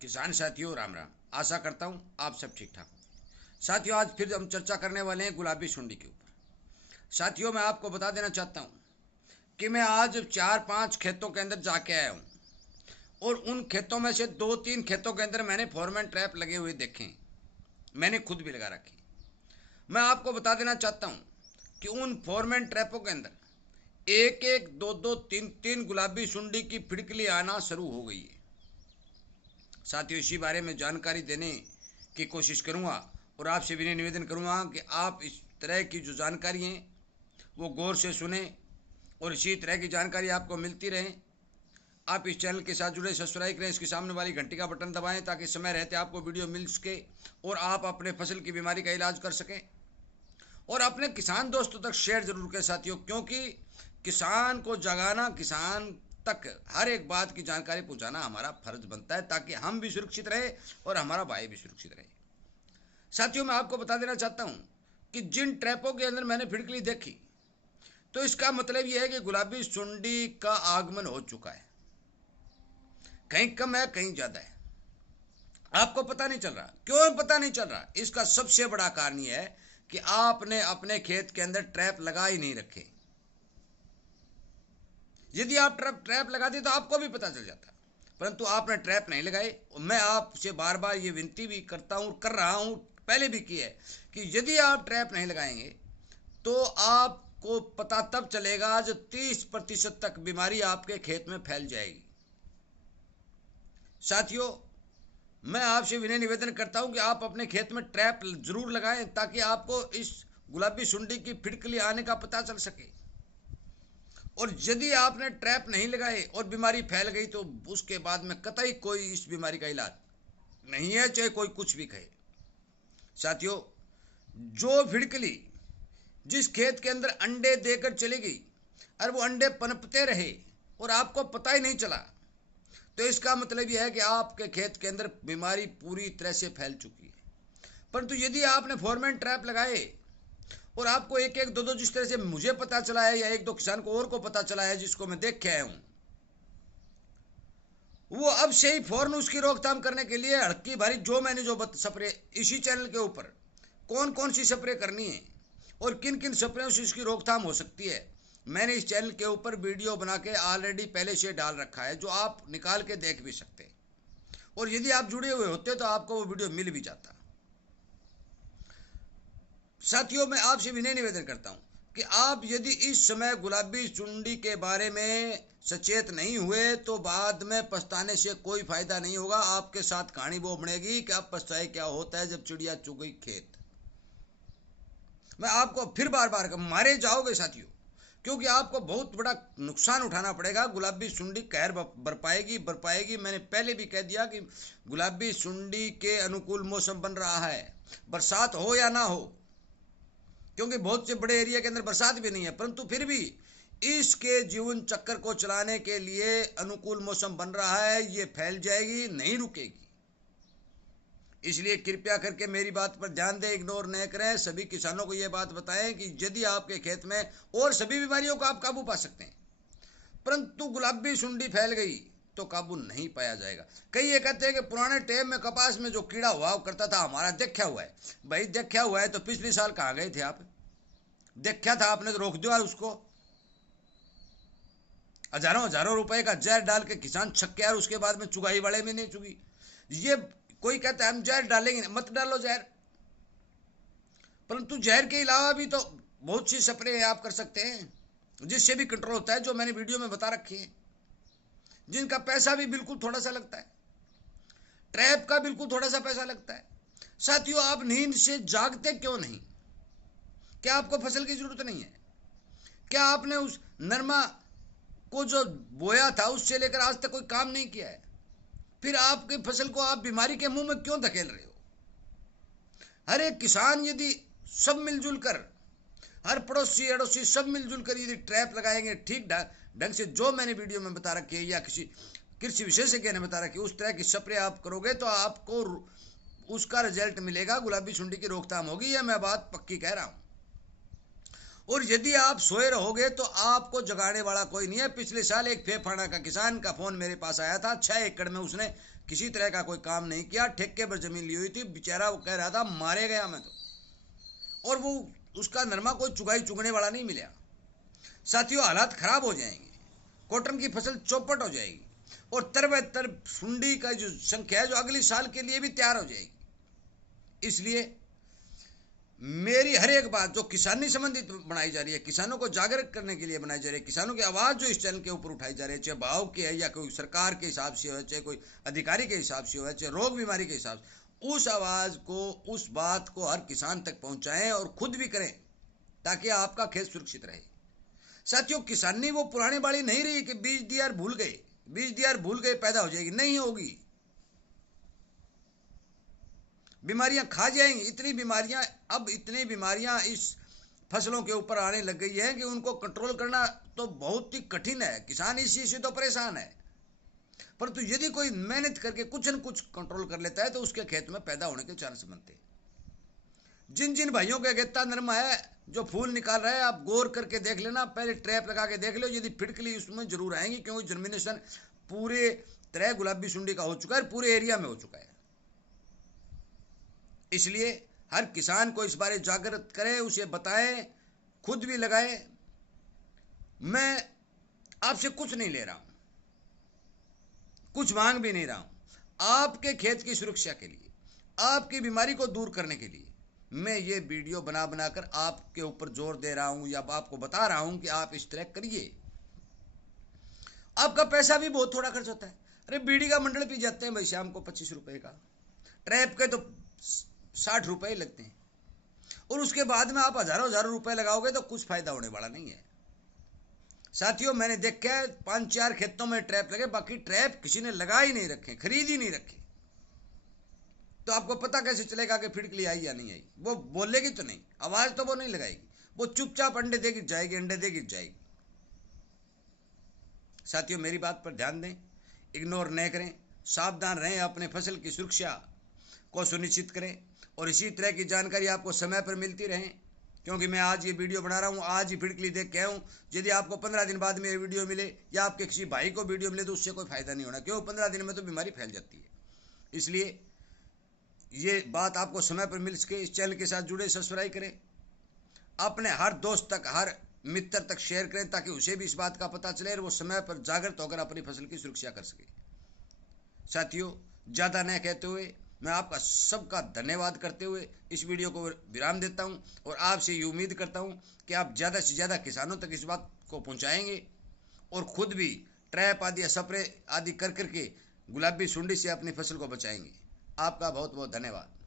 किसान साथियों राम राम। आशा करता हूँ आप सब ठीक ठाक होंगे। साथियों आज फिर हम चर्चा करने वाले हैं गुलाबी सुंडी के ऊपर। साथियों मैं आपको बता देना चाहता हूँ कि मैं आज 4-5 खेतों के अंदर जाके आया हूँ और उन खेतों में से 2-3 खेतों के अंदर मैंने फोरमैन ट्रैप लगे हुए देखे। मैंने खुद भी लगा रखे। मैं आपको बता देना चाहता हूँ कि उन फोरमैन ट्रैपों के अंदर एक एक दो दो तीन तीन गुलाबी सुंडी की फिड़कली आना शुरू हो गई है। साथियों इसी बारे में जानकारी देने की कोशिश करूंगा और आपसे विनय निवेदन करूंगा कि आप इस तरह की जो जानकारी हैं वो गौर से सुने और इसी तरह की जानकारी आपको मिलती रहे। आप इस चैनल के साथ जुड़े, सब्सक्राइब करें, इसके सामने वाली घंटी का बटन दबाएं ताकि समय रहते आपको वीडियो मिल सके और आप अपने फसल की बीमारी का इलाज कर सकें और अपने किसान दोस्तों तक शेयर जरूर करें साथियों, क्योंकि किसान को जगाना, किसान तक हर एक बात की जानकारी पहुंचाना हमारा फर्ज बनता है ताकि हम भी सुरक्षित रहे और हमारा भाई भी सुरक्षित रहे। साथियों मैं आपको बता देना चाहता हूं कि जिन ट्रैपों के अंदर मैंने फिड़कली देखी तो इसका मतलब यह है कि गुलाबी सुंडी का आगमन हो चुका है। कहीं कम है कहीं ज्यादा है, आपको पता नहीं चल रहा। क्यों पता नहीं चल रहा? इसका सबसे बड़ा कारण यह है कि आपने अपने खेत के अंदर ट्रैप लगा ही नहीं रखे। यदि आप ट्रैप लगाते तो आपको भी पता चल जाता, परंतु आपने ट्रैप नहीं लगाए। मैं आपसे बार बार ये विनती भी करता हूँ, कर रहा हूँ, पहले भी की है कि यदि आप ट्रैप नहीं लगाएंगे तो आपको पता तब चलेगा जब 30% तक बीमारी आपके खेत में फैल जाएगी। साथियों मैं आपसे विनय निवेदन करता हूं कि आप अपने खेत में ट्रैप जरूर लगाएं ताकि आपको इस गुलाबी सुंडी की फिड़कली आने का पता चल सके। और यदि आपने ट्रैप नहीं लगाए और बीमारी फैल गई तो उसके बाद में कतई कोई इस बीमारी का इलाज नहीं है, चाहे कोई कुछ भी कहे। साथियों जो फिड़कली जिस खेत के अंदर अंडे देकर चली गई और वो अंडे पनपते रहे और आपको पता ही नहीं चला, तो इसका मतलब यह है कि आपके खेत के अंदर बीमारी पूरी तरह से फैल चुकी है। परंतु यदि आपने फोरमैन ट्रैप लगाए और आपको एक एक दो दो, जिस तरह से मुझे पता चला है या एक दो किसान को और को पता चला है जिसको मैं देख के आया हूं, वो अब से ही फौरन उसकी रोकथाम करने के लिए हड़की भारी जो मैंने जो स्प्रे इसी चैनल के ऊपर कौन कौन सी स्प्रे करनी है और किन किन स्प्रेयों से इसकी रोकथाम हो सकती है, मैंने इस चैनल के ऊपर वीडियो बना के ऑलरेडी पहले से डाल रखा है, जो आप निकाल के देख भी सकते हैं। और यदि आप जुड़े हुए होते तो आपको वो वीडियो मिल भी जाता। साथियों मैं आपसे विनय निवेदन करता हूं कि आप यदि इस समय गुलाबी सुंडी के बारे में सचेत नहीं हुए तो बाद में पछताने से कोई फायदा नहीं होगा। आपके साथ कहानी वो बनेगी कि आप पछताए क्या होता है जब चिड़िया चुग गई खेत। मैं आपको फिर बार बार मारे जाओगे साथियों, क्योंकि आपको बहुत बड़ा नुकसान उठाना पड़ेगा। गुलाबी सुंडी कहर बरपाएगी। मैंने पहले भी कह दिया कि गुलाबी सुंडी के अनुकूल मौसम बन रहा है, बरसात हो या ना हो, क्योंकि बहुत से बड़े एरिया के अंदर बरसात भी नहीं है, परंतु फिर भी इसके जीवन चक्कर को चलाने के लिए अनुकूल मौसम बन रहा है। ये फैल जाएगी, नहीं रुकेगी। इसलिए कृपया करके मेरी बात पर ध्यान दें, इग्नोर नहीं करें। सभी किसानों को यह बात बताएं कि यदि आपके खेत में और सभी बीमारियों को आप काबू पा सकते हैं, परंतु गुलाबी सुंडी फैल गई तो काबू नहीं पाया जाएगा। कई ये कहते हैं कि पुराने टाइम में कपास में जो कीड़ा हुआ करता था हमारा देखा हुआ है। भाई देखा हुआ है तो पिछले साल कहाँ गए थे आप? देखा था आपने तो रोक दिया उसको। हजारों हजारों रुपए का जहर डाल के किसान छक के, यार उसके बाद में चुगाई वाले में नहीं चुगी। ये कोई कहता है हम जहर डालेंगे, मत डालो जहर, परंतु जहर के अलावा भी तो बहुत सी स्प्रे आप कर सकते हैं जिससे भी कंट्रोल होता है, जो मैंने वीडियो में बता रखी है, जिनका पैसा भी बिल्कुल थोड़ा सा लगता है। ट्रैप का बिल्कुल थोड़ा सा पैसा लगता है। साथियों आप नींद से जागते क्यों नहीं? क्या आपको फसल की जरूरत नहीं है? क्या आपने उस नरमा को जो बोया था उससे लेकर आज तक कोई काम नहीं किया है? फिर आपकी फसल को आप बीमारी के मुंह में क्यों धकेल रहे हो? हर एक किसान यदि सब मिलजुल कर, हर पड़ोसी अड़ोसी सब मिलजुल कर यदि ट्रैप लगाएंगे ठीक ढंग से, जो मैंने वीडियो में बता रखी है या किसी कृषि विशेषज्ञ ने बता रखी है, उस तरह की स्प्रे आप करोगे तो आपको उसका रिजल्ट मिलेगा, गुलाबी सुंडी की रोकथाम होगी। यह मैं बात पक्की कह रहा हूं। और यदि आप सोए रहोगे तो आपको जगाने वाला कोई नहीं है। पिछले साल एक फेफाना का किसान का फोन मेरे पास आया था, 6 एकड़ में उसने किसी तरह का कोई काम नहीं किया, ठेके पर जमीन ली हुई थी, बेचारा वो कह रहा था मारे गया मैं तो, और वो उसका नरमा कोई चुगाई चुगने वाला नहीं मिला। साथियों, हालात खराब हो जाएंगे, कॉटन की फसल चौपट हो जाएगी और तरब सुंडी का जो संख्या है जो अगले साल के लिए भी तैयार हो जाएगी। इसलिए मेरी हर एक बात जो किसानी संबंधित बनाई जा रही है, किसानों को जागरूक करने के लिए बनाई जा रही है, किसानों की आवाज़ जो इस चैनल के ऊपर उठाई जा रही है, चाहे भाव की है या कोई सरकार के हिसाब से हो, चाहे कोई अधिकारी के हिसाब से हो, चाहे रोग बीमारी के हिसाब से, उस आवाज़ को, उस बात को हर किसान तक पहुँचाएँ और खुद भी करें ताकि आपका खेत सुरक्षित रहे। साथियों, किसानी वो पुरानी बाड़ी नहीं रही कि बीज दिया और भूल गए, बीज दिया और भूल गए पैदा हो जाएगी, नहीं होगी। बीमारियां खा जाएंगी। इतनी बीमारियां इस फसलों के ऊपर आने लग गई है कि उनको कंट्रोल करना तो बहुत ही कठिन है। किसान इसी से तो परेशान है, परंतु यदि कोई मेहनत करके कुछ न कुछ कंट्रोल कर लेता है तो उसके खेत में पैदा होने के चांस बनते हैं। जिन जिन भाइयों के अगेता नरमा है जो फूल निकाल रहा है, आप गौर करके देख लेना, पहले ट्रैप लगा के देख लो, यदि फिटकली उसमें जरूर आएंगी, क्योंकि जर्मिनेशन पूरे तरह गुलाबी सुंडी का हो चुका है, पूरे एरिया में हो चुका है। इसलिए हर किसान को इस बारे जागरूक करें, उसे बताएं, खुद भी लगाए। मैं आपसे कुछ नहीं ले रहा हूं, कुछ मांग भी नहीं रहा हूं। आपके खेत की सुरक्षा के लिए, आपकी बीमारी को दूर करने के लिए मैं ये वीडियो बना बनाकर आपके ऊपर जोर दे रहा हूं या आपको बता रहा हूं कि आप इस तरह करिए। आपका पैसा भी बहुत थोड़ा खर्च होता है। अरे बीड़ी का मंडल पी जाते हैं भाई शाम को 25 रुपए का, ट्रैप के तो 60 रुपए लगते हैं, और उसके बाद में आप हजारों रुपए लगाओगे तो कुछ फायदा होने वाला नहीं है। साथियों, मैंने देखा है 5-4 खेतों में ट्रैप लगे, बाकी ट्रैप किसी ने लगा ही नहीं रखे, खरीद ही नहीं रखे। तो आपको पता कैसे चलेगा कि फिटकली आई या नहीं आई? वो बोलेगी तो नहीं, आवाज तो वो नहीं लगाएगी, वो चुपचाप अंडे देगी जाएगी, अंडे देगी जाएगी। साथियों, मेरी बात पर ध्यान दें, इग्नोर नहीं करें, सावधान रहें, अपने फसल की सुरक्षा को सुनिश्चित करें और इसी तरह की जानकारी आपको समय पर मिलती रहे। क्योंकि मैं आज ये वीडियो बना रहा हूँ, आज ही फिटकली देख के आया हूँ। यदि आपको 15 दिन बाद में ये वीडियो मिले या आपके किसी भाई को वीडियो मिले तो उससे कोई फायदा नहीं होना, क्यों? 15 दिन में तो बीमारी फैल जाती है। इसलिए ये बात आपको समय पर मिल सके, इस चैनल के साथ जुड़े, सब्सक्राइब करें, अपने हर दोस्त तक, हर मित्र तक शेयर करें ताकि उसे भी इस बात का पता चले और वो समय पर जागरूक होकर अपनी फसल की सुरक्षा कर सके। साथियों, ज़्यादा न कहते हुए मैं आपका सबका धन्यवाद करते हुए इस वीडियो को विराम देता हूं और आपसे ये उम्मीद करता हूं कि आप ज़्यादा से ज़्यादा किसानों तक इस बात को पहुंचाएंगे और ख़ुद भी ट्रैप आदि या स्प्रे आदि कर करके गुलाबी सुंडी से अपनी फसल को बचाएंगे। आपका बहुत बहुत धन्यवाद।